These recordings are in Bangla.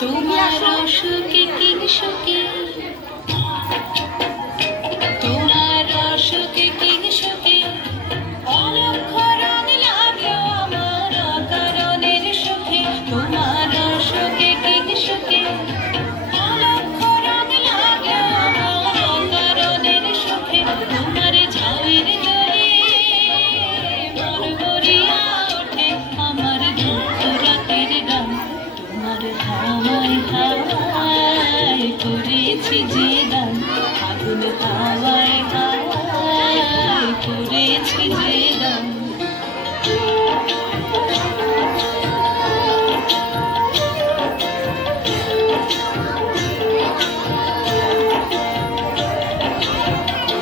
তোমার অসুখে কি সুখে, তোমার অসুখে কি সুখে, অলক্ষ রং লাগে আমার অকারণের সুখে। তোমার অসুখে কি সুখে, অলক্ষ রং লাগে আমার অকারণের সুখে। তোমার ঝাউয়ের দোলে মন ভরিয়া ওঠে আমার দুঃখ রাতের গান। তোমার হাওয়ায় হাওয়ায় করেছি যে গান, আগুন হাওয়ায় হাওয়ায় করেছি যে গান।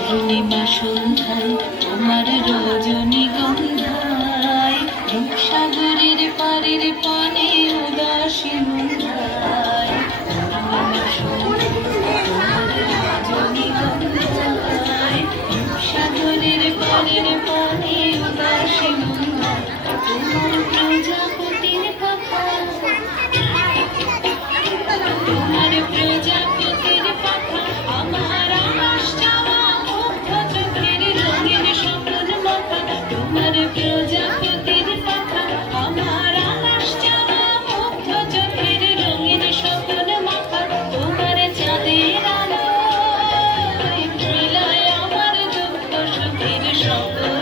পূর্ণিমা সন্ধ্যায় তোমার রজনীগন্ধায়, রূপসাগরের পারের পানে উদাসী মুন্ধায়। পূর্ণিমা সন্ধ্যায় তোমার রজনীগন্ধায়, রূপসাগরের পারের পানে উদাসী মুন্ধায়। তোমার প্রজাপতির পাখা, তোমার প্রজাপতির পাখা আমার আকাশ চাওয়া মুগ্ধ চোখের রঙের স্বপ্ন মাথা। তোমার প্রজাপতির পাখা আমার আকাশ চাওয়া মুগ্ধ চোখের রঙের স্বপ্ন মাথা। তোমার চাঁদের আলোয় মিলায় আমার দুঃখ সুখের সকল